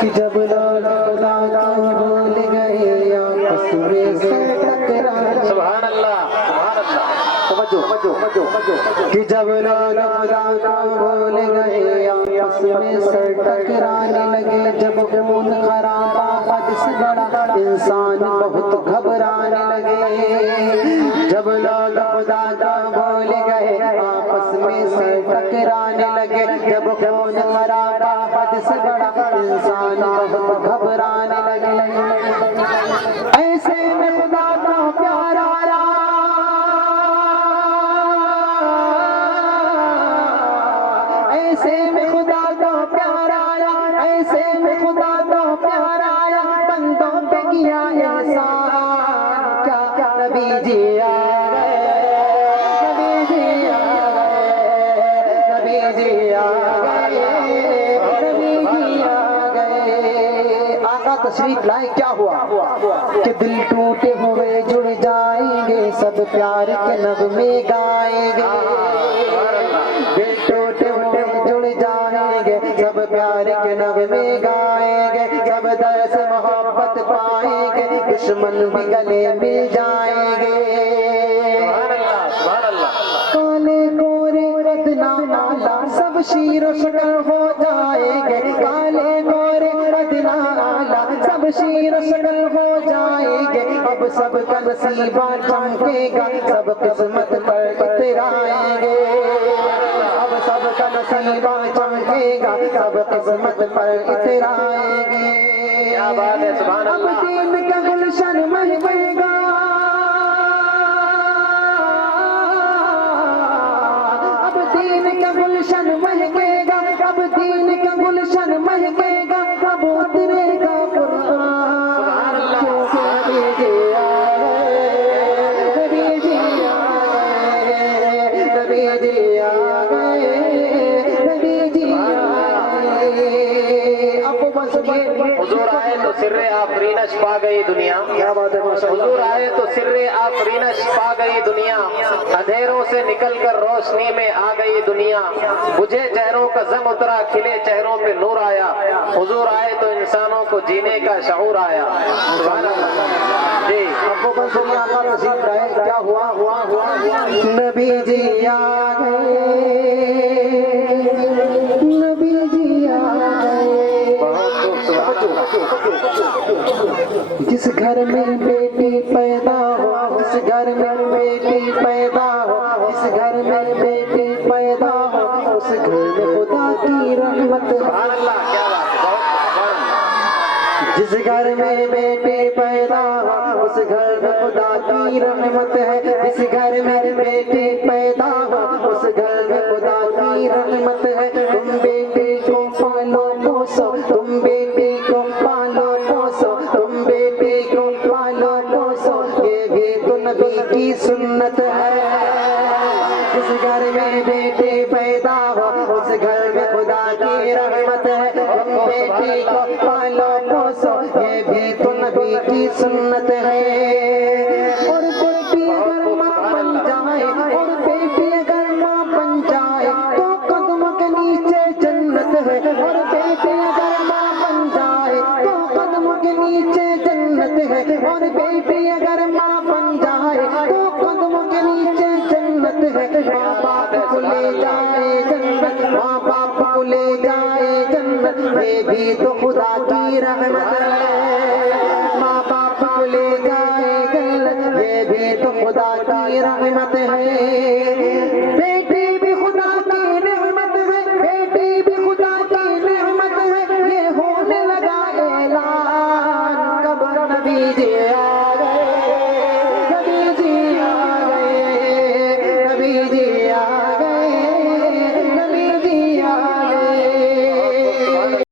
کہ جب لوگ خدا کو بھول گئے آپس میں سے ٹکرانے، سبحان اللہ سبحان اللہ، کہ جب لوگ خدا کو بھول گئے آپس میں سے ٹکرانے لگے، جب خون خرابہ حد سے بڑا انسان بہت گھبرانے لگے، جب لوگ خدا کو بھول گئے آپس میں سے ٹکرانے لگے، جب خون خرابہ حد سے بڑا انسان بہت گھبرانے لگے، ایسے میں خدا کو پیار آیا، ایسے میں خدا کو پیار آیا، ایسے میں خدا کو پیار آیا، بندوں پہ کیا احسان، کیا نبی جی آ گئے، نبی جی آ گئے، نبی جی آ گئے، نبی جی آ گئے۔ آقا تشریف لائے، کیا ہوا کہ دل ٹوٹے ہوئے جڑ جائیں گے، سب پیار کے نغمے گائیں گے، دل ٹوٹے ہوئے جڑ جائیں گے، سب پیار کے نغمے گائیں گے، سب درس محبت پائیں گے، دشمن بھی گلے مل جائیں گے، کالے گورے ادنا آلہ سب شیر و شکل ہو جائیں گے، کالے گورے ادنا آلہ سب شیر و شکل ہو جائیں گے، اب سب کا نصیبہ چمکے گا، سب قسمت پر اترائیں گے، اب سب کا نصیبہ چمکے گا، سب قسمت پر اترائیں گے، کیا بات ہے، سبحان اب اللہ۔ دین کا گلشن مہکے گا، اب دین کا گلشن مہکے گا، اب دین کا گلشن مہکے گا، اب اترے گا قرآن، کیونکہ نبی جی آئے، نبی جی آئے، نبی جی آئے، نبی جی آئے۔ اب بس یہ حضور آئے تو سر آفرینش پا گئی دنیا، کیا بات ہے، ماشاء اللہ۔ حضور آئے تو سر آفرینش پا گئی دنیا، اندھیروں سے نکل کر روشنی میں آ گئی دنیا، بجھے چہروں کا زنگ اترا، کھلے چہروں پہ نور آیا، حضور آئے تو انسانوں کو جینے کا شعور آیا، سبحان اللہ۔ جی ابو بنسلی آقا تشریف لائے، کیا ہوا، نبی جی آ گئے، نبی جی آ گئے، جس گھر میں بیٹی پیدا ہو، جس گھر میں بیٹی پیدا ہو، جس گھر میں بیٹی پیدا ہو، اس گھر میں خدا کی رحمت، سبحان اللہ، کیا بات ہے، بہت جس گھر میں بیٹی پیدا ہو، اس گھر میں خدا کی رحمت ہے، جس گھر میں بیٹی پیدا ہو، اس گھر میں خدا کی رحمت ہے، تم بیٹی کو پالو پوسو، تم بیٹی کو پالو پوسو، تم بیٹی کو پالو پوسو، یہ بھی تو نبی کی سنت ہے، جس گھر میں بیٹی پیدا ہو، اس گھر میں خدا کی رحمت ہے، تم بیٹی کو پالو پوسو، یہ بھی تو نبی کی سنت ہے، اور بیٹی اگر ماں بن جائے، اور بیٹی اگر ماں بن جائے تو قدم کے نیچے جنت ہے، اور بیٹی اگر ماں بن جائے تو قدم کے نیچے جنت ہے، اور بیٹی اگر ماں بن جائے تو قدم کے نیچے جنت ہے، ماں باپ کو لے جائے جنت، ماں باپ کو لے جائے جنت، یہ بھی تو خدا کی رحمت ہے، ماں باپ کو لے جائے جنت، یہ بھی تو خدا کی رحمت ہے،